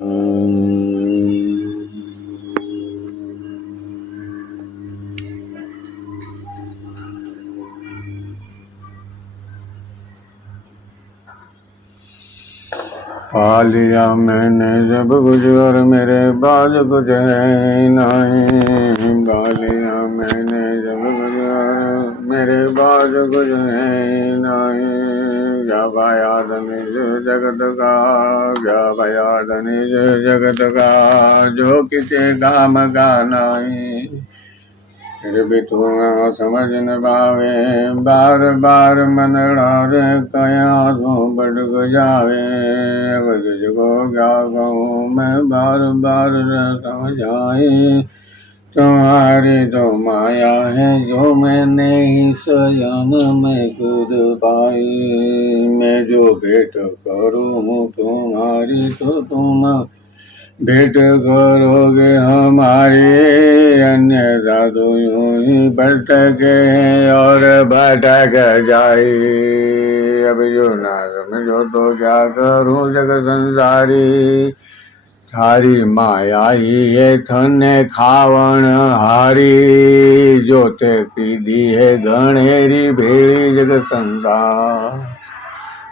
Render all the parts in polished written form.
पा लिया मैंने जब कुछ और मेरे बाद कुछ है नहीं। पा लिया मैंने जब कुछ और मेरे बाद कुछ है नहीं। क्या पाया धनिज जगत का, क्या पाया धनिज जगत का, जो किसी काम का नहीं। फिर भी तू समझ न पावे, बार बार मन रे कया तू भटक जावे। अब तुझको क्या कहूँ मैं बार बार समझाए। तुम्हारी तो माया है जो मैंने ही स्वयं में खुद पाई। मैं जो भेंट करूँ तुम्हारी तो तुम भेंट करोगे हमारे। अन्यथा तो यूं ही भटके और भटक जाए। अब जो ना समझो तो क्या करूं जग संसारी। थारी माया ही है थने खावण हारी। जो ते पीधी है घनेरी भेड़ी जग संसार।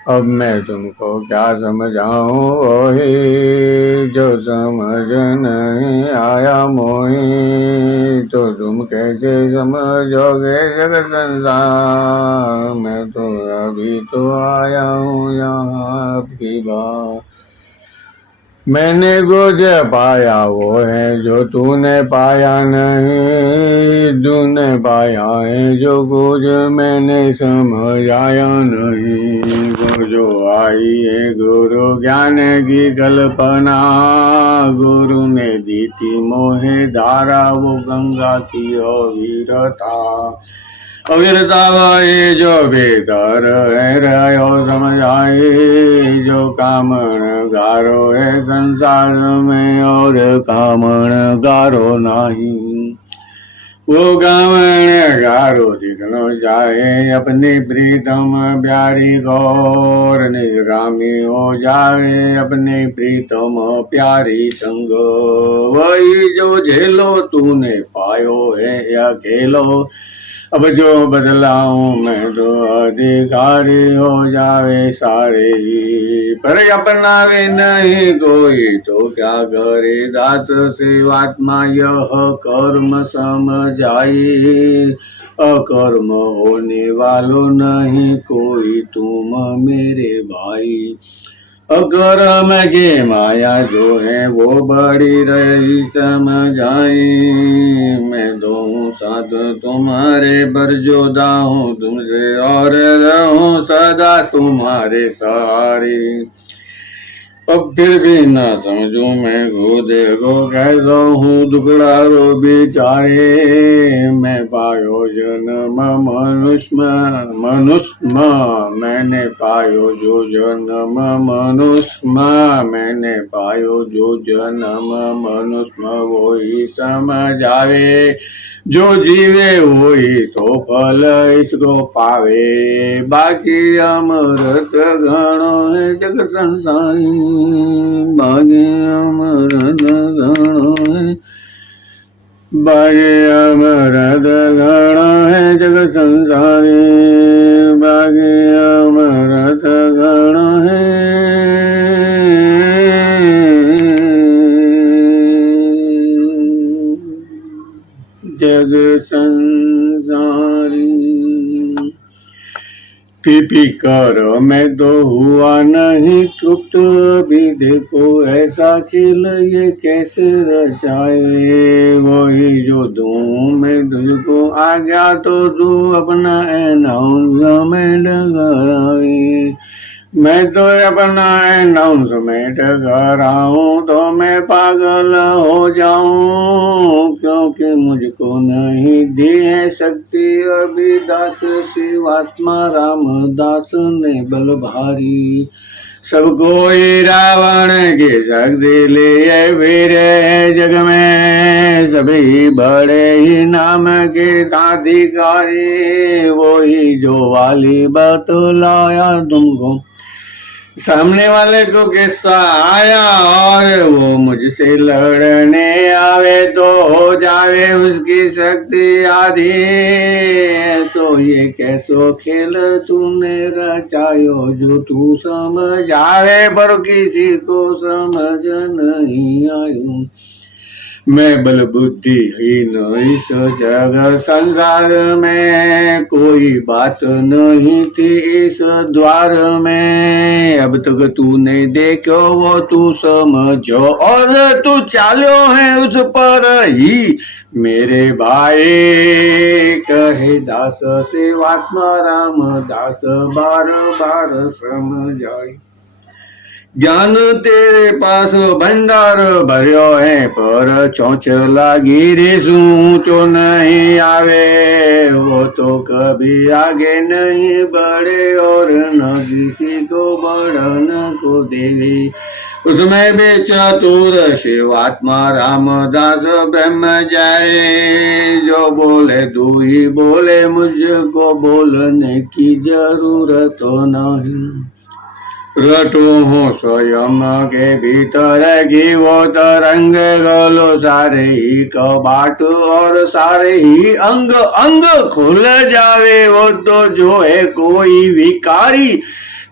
अब मैं तुमको क्या समझाऊं वही जो समझ नहीं आया मोही। तो तुम कैसे समझोगे जग संसार। मैं तो अभी तो आया हूँ यहाँ आपकी बात। मैंने कुछ पाया वो है जो तूने पाया नहीं। तूने पाया है जो कुछ मैंने समझाया नहीं। वो जो आई है गुरु ज्ञान की कल्पना। गुरु ने दी थी मोहे धारा वो गंगा की अविरता। अविरता भाई जो भीतर है रहो समझाए। जो कामण गारो है संसार में और कामण गारो नहीं। वो कामण गारो दिखनो चाहे अपनी प्रीतम प्यारी गौर। निष्कामी हो जाए अपनी प्रीतम प्यारी संग। वही जो झेलो तूने पायो है या खेलो। अब जो बदलाऊं मैं तो अधिकारी हो जावे सारे ही। पर अपनावे नहीं कोई तो क्या करे दास सेवात्मा यह कर्म समझाई। अकर्म होने वालो नहीं कोई तुम मेरे भाई। अकर्म के माया जो है वो बड़ी रही समझाई। मैं दो साथ तुम्हारे पर जोदा हूँ तुमसे और रहूं सदा तुम्हारे सहारे। अब फिर भी न समझूं मैं खुद को कैसा हूँ दुखड़ा रो बेचारे। मैं पायो जन्म मनुष्य मैंने पायो जो जन्म मनुष्य। मैंने पायो जो जन्म मनुष्य वही समझावे। जो जीवे वही तो फल इसको पावे। बाकी अमृत घणो है जग संसारी। बाकी अमृत घणो है। बाकी अमृत घणो है जग संसारी। बाकी अमृत घणो है जग संसारी। पी कर मैं तो हुआ नहीं तृप्त। भी देखो ऐसा खेल ये कैसे रचाए। वही जो दूं मैं तुझको आ गया तो तू अपना अनाउंसमेंट कराए। मैं तो अपना अनाउंसमेंट कराऊं तो मैं पागल हो जाऊं। क्योंकि मुझको नहीं दी है शक्ति अभी दास शिवात्मा रामदास ने बल भारी। सब कोई रावण की शक्ति लिए फिरे जग में। सभी बड़े ही नाम के अधिकारी। वही जो वाली बतलाया तुमको सामने वाले को गुस्सा आया और वो मुझसे लड़ने आवे तो हो जावे उसकी शक्ति आधी। तो ये कैसो खेल तूने रचायो जो तू समझ आवे पर किसी को समझ नहीं आयो। मैं बल बुद्धि हीन इस जग संसार में, कोई बात नहीं थी इस द्वार में। अब तक तूने देखो वो तू समझो और तू चालो है उस पर ही। मेरे भाई कहे दास सेवात्मा राम दास बार बार समझाई। ज्ञान तेरे पास भंडार भरियो है पर चोंच लागी रे सूचो नहीं आवे। वो तो कभी आगे नहीं बढ़े और न किसी को बढ़न को देवे। उसमें भी चतुर शिवात्मा रामदास ब्रह्म जाए। जो बोले तू ही बोले मुझको बोलने की जरूरत नहीं। रटो हो स्वयं के भीतर की वो तरंग गलो सारे ही कबाट और सारे ही अंग अंग खुल जावे। वो तो जो है कोई विकारी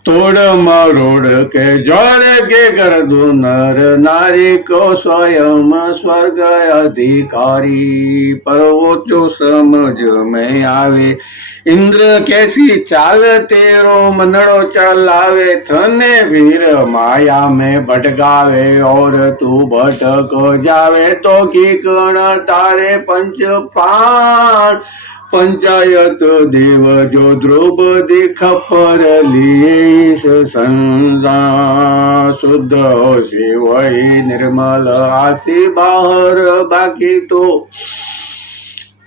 तोड़ मरोड़ के जोड़ के कर दो नर नारी को स्वयं स्वर्ग अधिकारी। पर वो जो समझ में आवे इंद्र कैसी चाल तेरो मनड़ो चलावे। थने फिर माया में भटकावे और तू भटक जावे तो की कण तारे पंच प्राण। पंचायत देव जो द्रौपदी खपर लिए इस संसार। शुद्ध से वही निर्मल आसी बाहर बाकी तो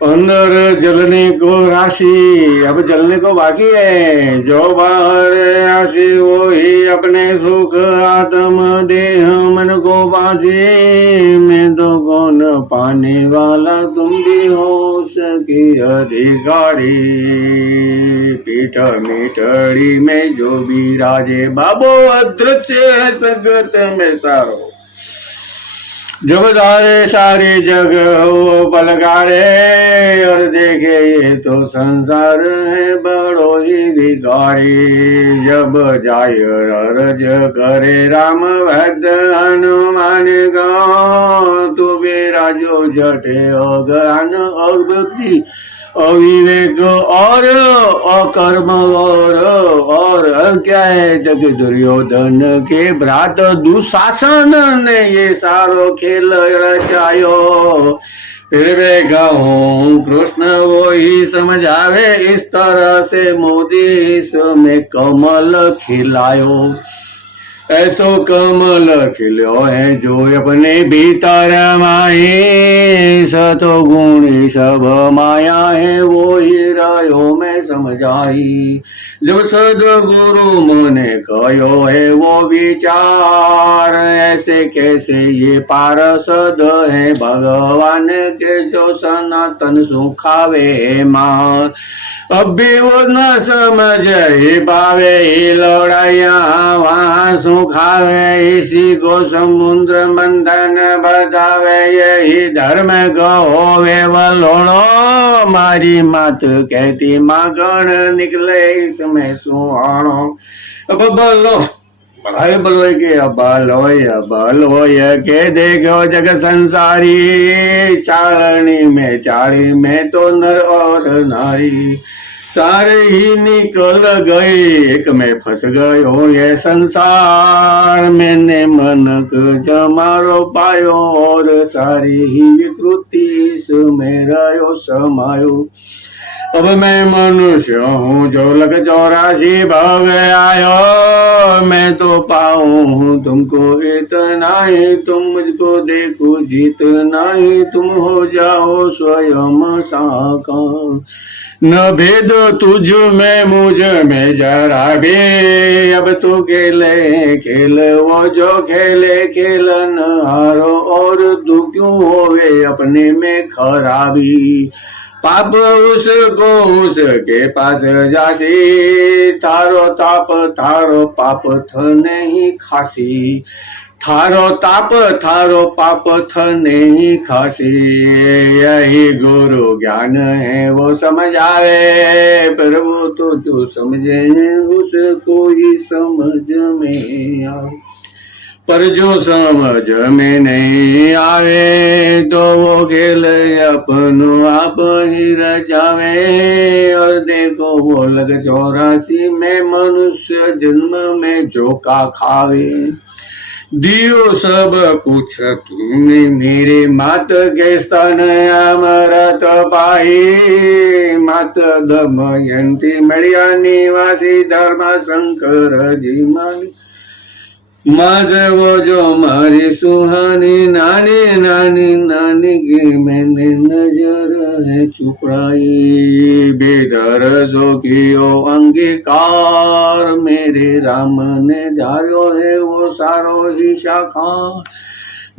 अंदर जलने को राशि। अब जलने को बाकी है। जो बाहर राशि वो ही अपने सुख आत्म देह मन को बासी। मैं तो कौन पाने वाला तुम भी हो सके अधिकारी। पीठ मीठड़ी में जो भी राजे बाबो अदृश्य है सगत में सारो। जब सारे सारी जग वो पलकारे और देखे ये तो संसार है बड़ो ही भिखारी। जब जाय अरज करे राम भक्त हनुमान को तो बेरा जो जटे अज्ञान अबुद्धि अविवेक और अकर्म और क्या है जग दुर्योधन के भ्रात दुशासन ने ये सारो खेल रचायो। फिर वे कहूँ कृष्ण वो ही समझावे इस तरह से मोदी इसमें कमल खिलायो। ऐसो कमल खिलो है जो अपने भीतर माही। सतो गुणी सब माया है वो ही रयो में समझाई। जब सदगुरु मने कहो है वो विचार। ऐसे कैसे ये पार्षद है भगवान के जो सनातन सुखावे मां। अब भी वो न समझ ही पावे ही लौड़ाइया वहाँ सुखावे। इसी को समुद्र मंथन बतावे यही धर्म कहो वे वलोड़ो। मारी मात कहती माखण निकले इसमें सुहाणो। अब बोलो बढ़ाए बलोय के अबलोय के देखो जग संसारी। चालनी में चाड़ी में तो नर और नारी सारे ही निकल गए एक में फंस गयो ये संसार। मैंने मनक जमारो पायो और सारी ही विकृति इसमें रहो समायो। अब मैं मनुष्य हूँ जो लग 84 भग आयो। मैं तो पाऊँ तुमको इतना ही तुम मुझको देखो जितना ही तुम हो जाओ स्वयं साकार। न भेद तुझ में मुझ में जरा भी। अब तू खेले खेल वो जो खेले खेलन हारो और तू क्यों होवे अपने में खराबी। पाप उसको उसके पास जासी, थारो पाप थ नहीं खासी, थारो पाप थ नहीं खासी। यही गुरु ज्ञान है वो समझावे, प्रभु तो जो समझे उसको ही समझ में आवे। पर जो समझ में नहीं आवे तो वो खेल अपनो आप ही रचावे। और देखो वो लग 84 में मनुष्य जन्म में जो का खावे। दियो सब कुछ तुमने मेरे मात के स्तन अमृत पाई। मात दमयंती मड़िया निवासी धर्म शंकर जी मानी। माधव जो मारी सुहानी नानी नानी नानी की मैंने नजर है चुपड़ाई। बेदर सो कियो अंगीकार मेरे राम ने धार्यो है वो सारो ही शाखा।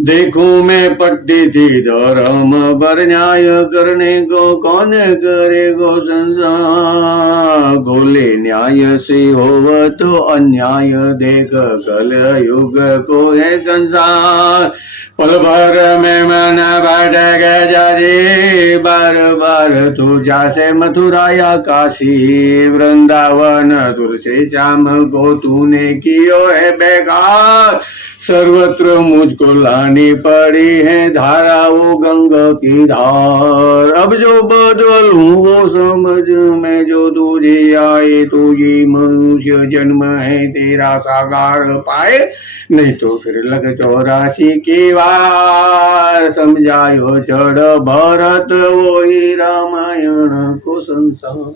देखो मैं पट्टी थी धर्म पर न्याय करने को कौन करेगो संसार। गोले न्याय से हो तो अन्याय देख कल युग को है संसार। पल भर में मन भटक जाए बार बार तू जासे मथुरा या काशी। वृंदावन तुलसी श्याम को तूने कियो है बेकार। सर्वत्र मुझको लानी पड़ी है धारा वो गंगा की धार। अब जो बदलूं वो समझ में जो तुझे आए तो ये मनुष्य जन्म है तेरा साकार पाए। नहीं तो फिर लग 84 की बार। समझायो चढ़ भरत वो ही रामायण को संसार।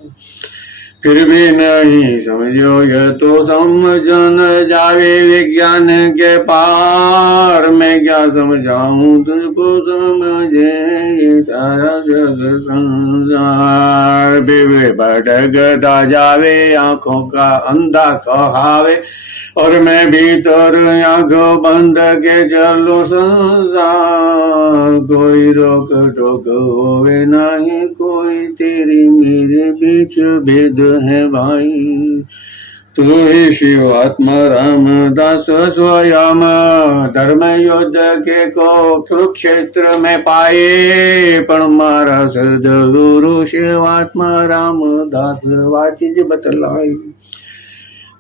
फिर भी नहीं समझो ये तो समझन जावे विज्ञान के पार। मैं क्या समझाऊं तुझको समझे ये सारा जग संसार। बेवे भटकता जावे आंखों का अंधा कहावे। और मैं भीतर आंखों बंद के चलो संसार। कोई रोक टोक होवे नहीं कोई तेरी मेरे बीच भेद है भाई। तू ही शिव आत्मा रामदास स्वयं धर्म युद्ध के को कुरुक्षेत्र में पाए। पण मारा सदगुरु शिव आत्मा रामदास वाचिज बतलाई।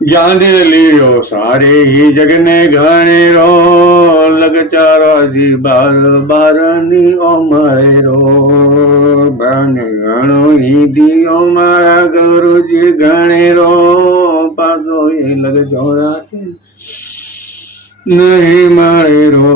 ज्ञान लियो सारे ही जग ने घने रो। लग 84 बार बारनी ओ मेरो। बन गणो ही दियो मारा गुरु जी घने रो। पासो ये लग 84 नहीं मरे रो।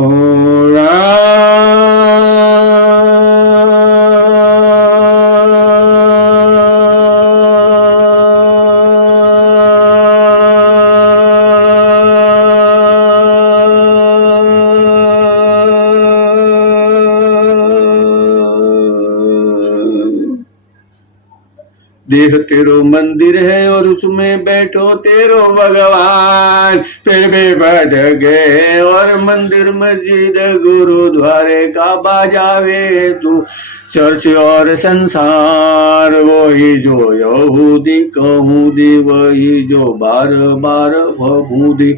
देख तेरो मंदिर है और उसमें बैठो तेरो भगवान। फिर भी बैठ गए और मंदिर मस्जिद गुरुद्वारे का बाजावे तू। चर्च और संसार वही जो यहूदी कहूदी वही जो बार बार फफूदी।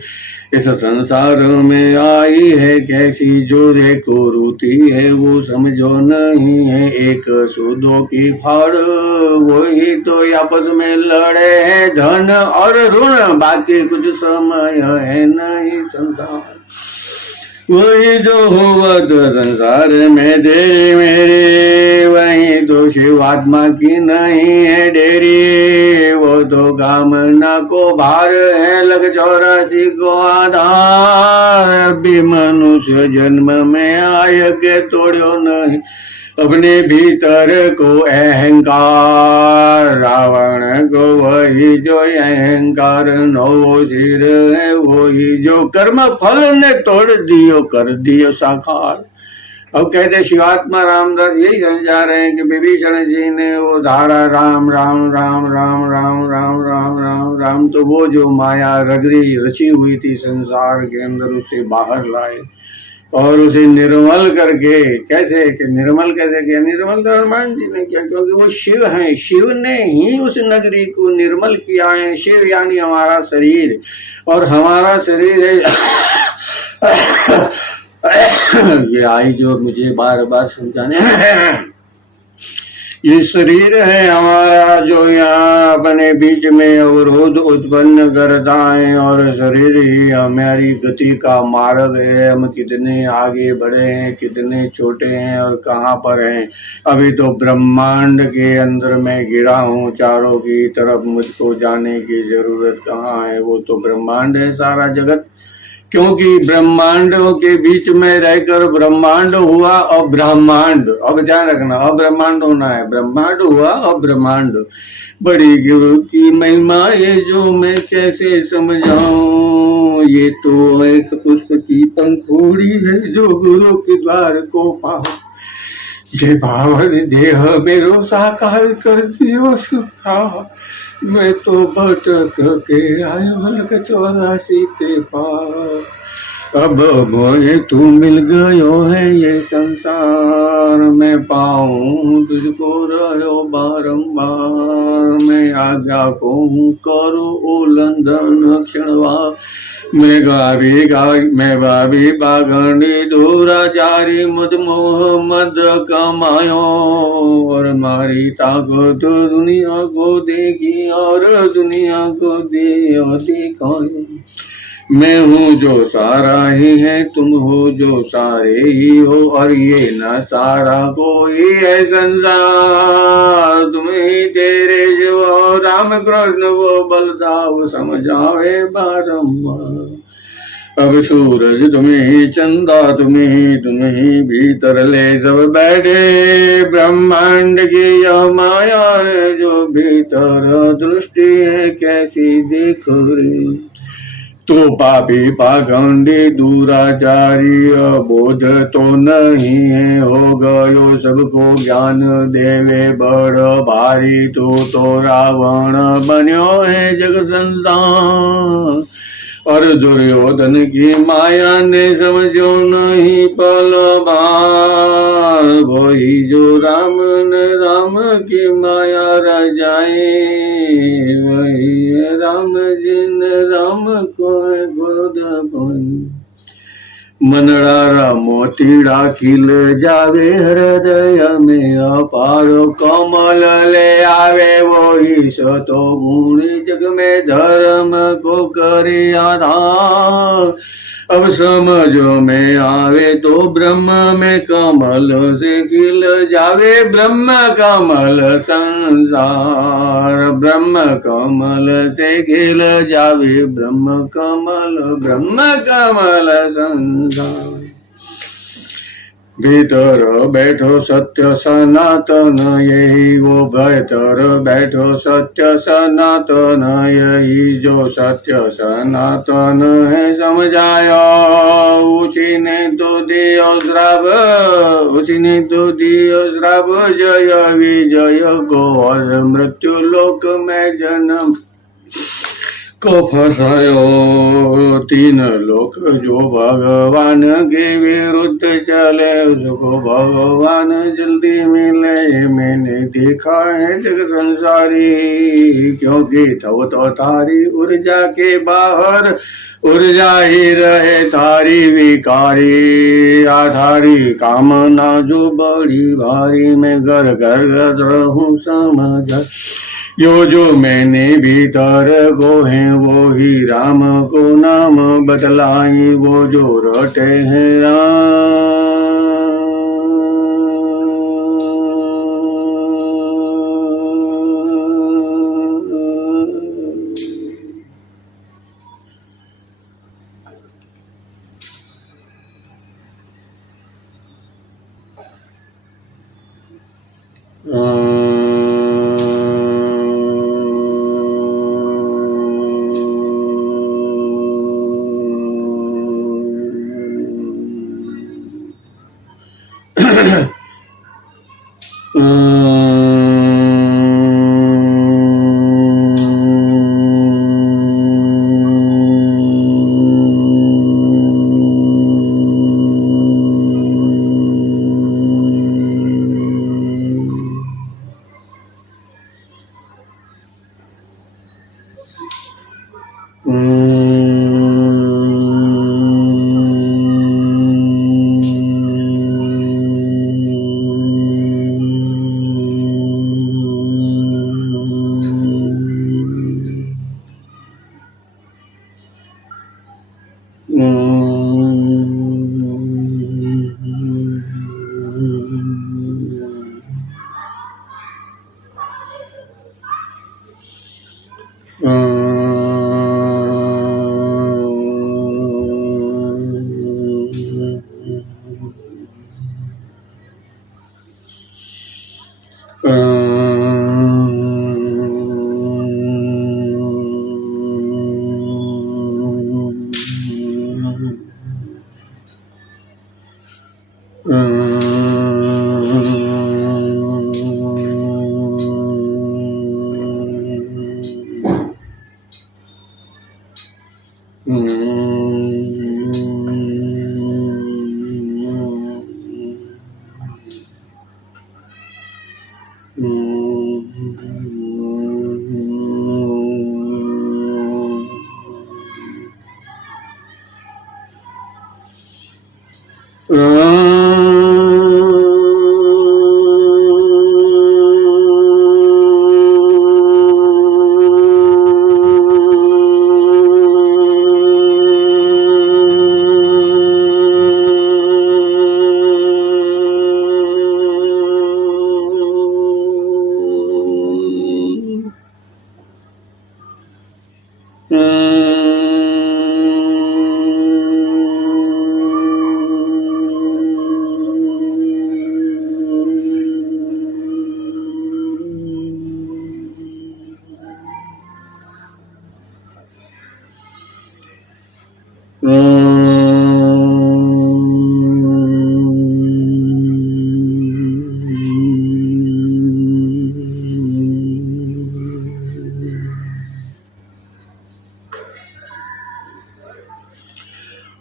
इस संसार में आई है कैसी जो रे को रूती है वो समझो नहीं है। एक सूदों की फाड़ वही तो आपस में लड़े हैं धन और ऋण। बाकी कुछ समय है नहीं संसार। वही जो हुआ तो संसार में तेरे मेरे। वही तो शिव आत्मा की नहीं है डेरी। वो तो कामना को भार है लग 84 को आधार। अभी मनुष्य जन्म में आय के तोड़ो नहीं अपने भीतर को अहंकार। रावण को वही जो अहंकार नौ सिर है वही जो कर्म फल ने तोड़ दियो कर दियो साकार। अब कहते शिवात्मा रामदास यही समझा रहे हैं कि विभीषण जी ने वो धारा राम राम राम राम राम राम राम राम राम तो वो जो माया रगड़ी रची हुई थी संसार के अंदर उसे बाहर लाए। और उसे निर्मल करके, कैसे कि निर्मल कैसे किया? निर्मल तो हनुमान जी ने किया, क्योंकि वो शिव हैं, शिव ने ही उस नगरी को निर्मल किया है। शिव यानी हमारा शरीर, और हमारा शरीर है ये आई जो मुझे बार बार समझाने ये शरीर है हमारा, जो यहाँ अपने बीच में अवरोध उत्पन्न करता है, और शरीर ही हमारी गति का मार्ग है। हम कितने आगे बढ़े हैं, कितने छोटे हैं और कहाँ पर हैं। अभी तो ब्रह्मांड के अंदर मैं गिरा हूँ, चारों की तरफ मुझको जाने की जरूरत कहाँ है। वो तो ब्रह्मांड है सारा जगत, क्योंकि ब्रह्मांडों के बीच में रहकर ब्रह्मांड हुआ अब्रह्मांड। अब ध्यान रखना, अब्रह्मांड होना है, ब्रह्मांड हुआ अब्रह्मांड। बड़ी गुरु की महिमा ये जो मैं कैसे समझाऊं, ये तो एक पुष्प की पंखुड़ी है जो गुरु के द्वार को पाओ। ये पावन देह मेरो साकार कर दियो सुखा, मैं तो भटक के आया भलक 84 के पार। अब मोहे तू मिल गयो है ये संसार, मैं पाऊं तुझको रहो बारंबार। मैं आज्ञा को करो उल्लंघन क्षणवा, मैं भाभी बागंडी दुराचारी मद मोह मद कमायो, और मारी ताकत दुनिया को देखी और दुनिया को दिखायो। मैं हूँ जो सारा ही है, तुम हो जो सारे ही हो, और ये न सारा कोई है संसार। तुम ही तेरे जो राम कृष्ण वो बलदाव समझावे बारंबार। अब सूरज तुम्ही, चंदा तुम्ही भीतर ले सब बैठे। ब्रह्मांड की यह माया है जो भीतर दृष्टि है कैसी देख रे। तो पापी पाखंडी दुराचारी बोध तो नहीं है, हो गयो सबको ज्ञान देवे बड़ भारी। तो रावण बन्यो है जग संसार, और दुर्योधन की माया ने समझो नहीं पल भार। वही जो राम ने राम की माया रजाए, वही है राम जिन राम को गोद बनी। मनड़ा मोतीड़ा खिल जावे हृदय में अपार, कमल ले आवे वही सतो गुण जग में धर्म को करे आधार। अब समझो में आवे तो ब्रह्म में कमल से खिल जावे ब्रह्म कमल संसार। ब्रह्म कमल से खिल जावे ब्रह्म कमल संसार। भीतर बैठो सत्य सनातन यही वो, भीतर बैठो सत्य सनातन यही जो सत्य सनातन है समझाया। उसी ने तो दियो श्राप, उसी ने तो दियो श्राप, जय विजय को और मृत्यु लोक में जन्म को फसायो। 3 लोक जो भगवान के विरुद्ध चले, उसको भगवान जल्दी मिले। मैंने देखा है जग संसारी, क्योंकि तो थारी ऊर्जा के बाहर ऊर्जा ही रहे थारी विकारी। आधारी कामना जो बड़ी भारी, मैं घर घर रहूं समझ। यो जो मैंने भीतर को है वो ही राम को नाम बतलाई, वो जो रटे हैं राम।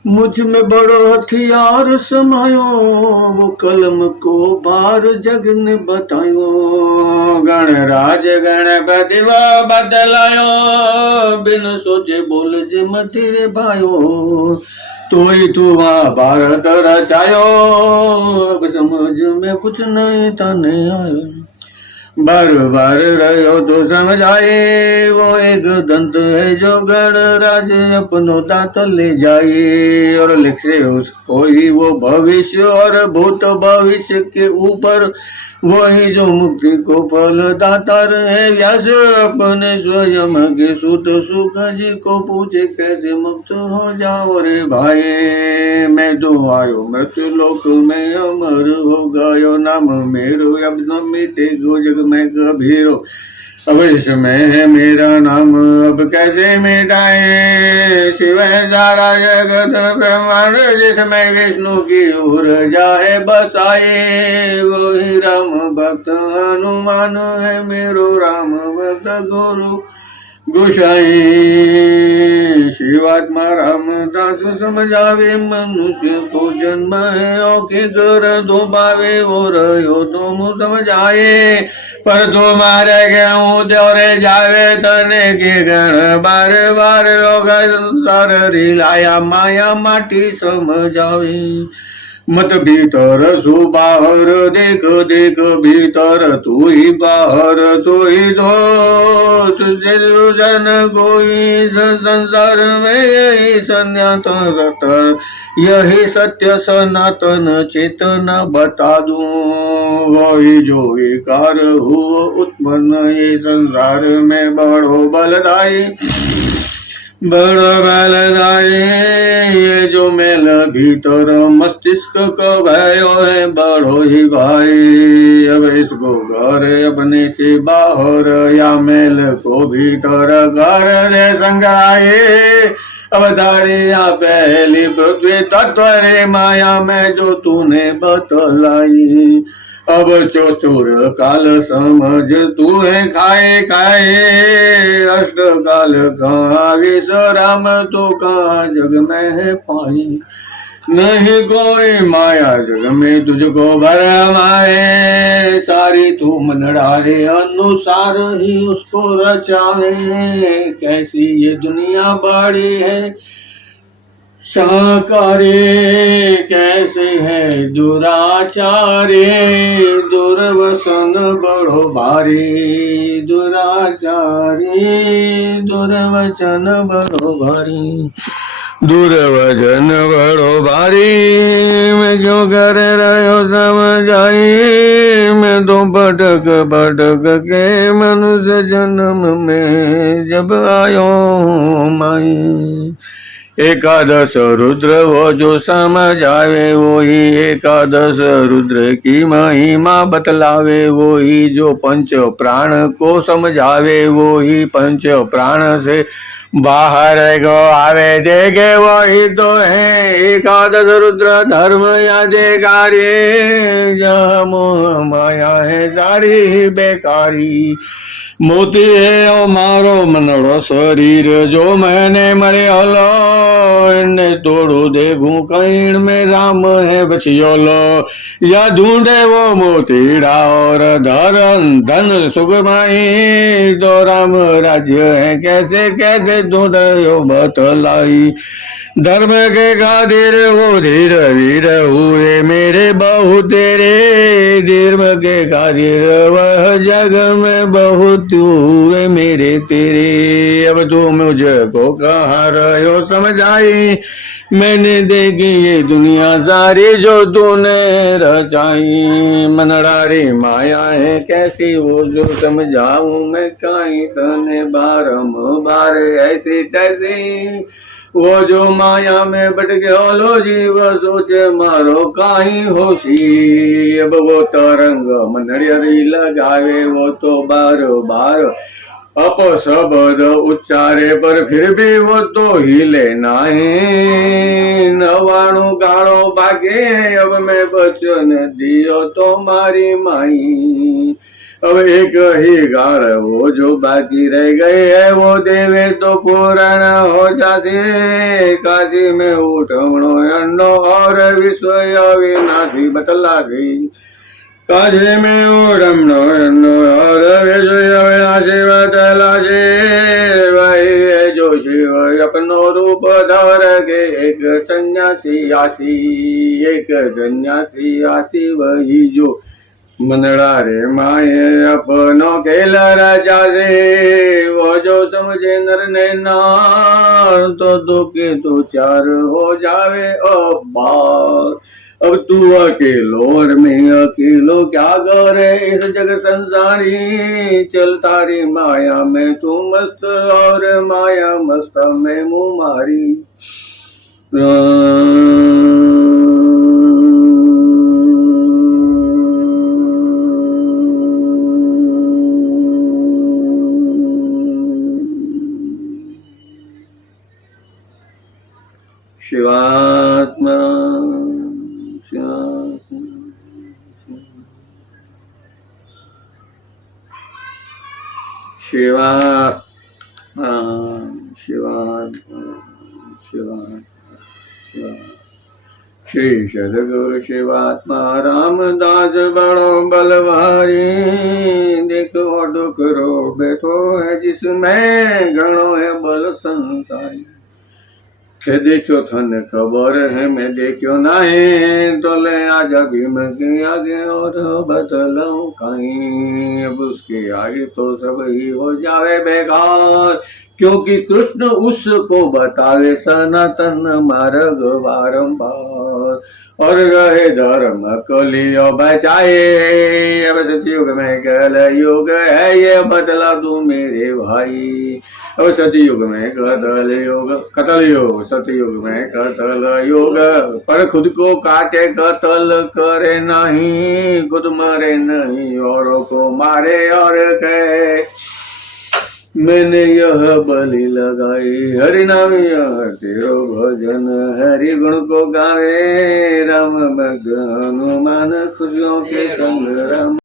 मुझ में बड़ो हथियार समायो, वो कलम को बार जग ने बतायो। गणराज गणपति बदलायो, बिन सोचे बोल जे मटिरे भायो। तो ही तू वहाँ भारत रचायो, अब समझ में कुछ नहीं ताने आयो। बार बार रहो तो समझाए, वो एक दंत है जो गणराज अपनो दांत ले जाए। और लिख से उसको ही वो भविष्य और भूत भविष्य के ऊपर वही जो मुक्ति को फल दाता है। व्यास अपने स्वयं के सुत सुख जी को पूछे, कैसे मुक्त हो जाओ रे भाई। मैं तो आयो मृत्यु लोक में अमर हो गयो, नाम मेरो अब न मिटे गो जग में कबीरो। अब इसमें है मेरा नाम अब कैसे मिटाए। शिव सारा जगत ब्रह्मांड जिसमें विष्णु की ओर जाए बसाए। वही राम भक्त हनुमान है मेरो राम भक्त गुरु गोसाई। शिवात्मा रामदास समझावे, मनुष्य को जन्म है ओ के घर दो बावे। वो रहो तुम समझाए, पर तुम्हारे गेहूं दौरे जावे तने के गण बार बार होगा संसार रिलाया माया माटी समझावे। मत भीतर सु बाहर देख देख भीतर तू ही बाहर तू ही दो। तुझे जन कोई संसार में यही सनातन सत्य, यही सत्य सनातन चेतना बता दूं। वही जो विकार हुआ उत्पन्न ये संसार में बड़ो बलदाई बड़ा बलदाई। ये जो मेल भीतर मस्तिष्क को भयो है बड़ो ही भाई। अब इसको घर अपने से बाहर या मेल को भीतर घर रे संगाए। अवतारिया पहली पृथ्वी तत्व रे माया में जो तूने बतलाई। अब चतुर काल समझ तू है खाए खाए। अष्ट काल कहाँ विश्राम तो कहाँ जग में है पाई। नहीं कोई माया जग में तुझको भरमाए। सारी तू मनडारे अनुसार ही उसको रचावे। कैसी ये दुनिया बड़ी है शाकारे, कैसे है दुराचारे। दुर्वसन बड़ो भारी दुराचारी, दुर्वचन बड़ो भारी दुर्वचन बड़ो भारी। मैं जो कर रहो समझाई, मैं तो भटक भटक के मनुष्य जन्म में जब आयो माई। एकादश रुद्र वो जो समझावे, वो ही एकादश रुद्र की महिमा बतलावे, वो ही जो पंच प्राण को समझावे, वो ही पंच प्राण से बाहर को आवे, देखे वही तो है एकादश रुद्र धर्म यादेकारी, जहाँ मोह माया है सारी बेकारी। मोती है ओ मारो मनड़ो शरीर, जो मैंने मरे हलो, इन्हें तोड़ो देखूं कहीं में राम है बचियोलो। या ढूंढे वो मोतीड़ा और धन सुगमाई, तो राम राज्य है कैसे कैसे ढूंढो बतलाई। धर्म के खातिर वो धीर वीर हुए मेरे बहु तेरे, धर्म के खातिर वह जग में बहुत हुए मेरे तेरे। अब तू मुझको कहाँ रहो समझाई, मैंने देखी ये दुनिया सारी जो तूने रचाई। मनड़ा रे माया है कैसी वो जो समझाऊं मैं काई तने, बारंबार ऐसी तैसी वो जो माया में बट गयो लो जीव, सोचे मारो काई होशी। अब वो तरंग मनड़ी लगावे, वो तो बार बार अपशब्द उच्चारे, पर फिर भी वो तो हिले नहीं। 99 गाड़ो बागे अब मैं बचन दियो तो मारी माई। अब एक ही गाड़ वो जो बाकी रह गए है, वो देवे तो पूर्ण हो जासे। काशी में उठवणो अन्नो और विश्व अविनाशी बतलासी, काशी में उठवणो अन्नो और विश्व अविनाशी बतलासी। वही जो शिव अपनो रूप धर के एक सन्यासी आसी, एक सन्यासी आसी, वही जो मनड़ा रे माये अपनो खेल राजा से। वो जो समझे नर ने नार, तो दो के दो चार हो जावे अब्बार। अब तू अकेलो और मैं अकेलो क्या करे इस जग संसारी, चल तारी माया में तू मस्त और माया मस्त में मुँह मारी। शिवात्मा शिवा शिवा श्री सदगुरु शिवात्मा रामदास बड़ो बलवारी, देखो डुकरो बैठो है जिसमें घणो है बल संसारी। थे देखो थन खबर है मैं देखो नहीं, तो ले आजा भीम के आगे और बतलाऊं कहीं। अब उसके आगे तो सब ही हो जावे बेकार, क्योंकि कृष्ण उसको बतावे सनातन मार्ग बारंबार। और रहे धर्म कलियो बचाए, अब सतयुग में कल युग है ये बतला तू मेरे भाई। अब सतयुग में कतल योग सतयुग में कतल योग, पर खुद को काटे कतल करे नहीं, खुद मरे नहीं औरों को मारे और कहे मैंने यह बलि लगाई। हरि नाम यह तेरो भजन, हरि गुण को गावे, राम भक्त हनुमान खुशियों के संग राम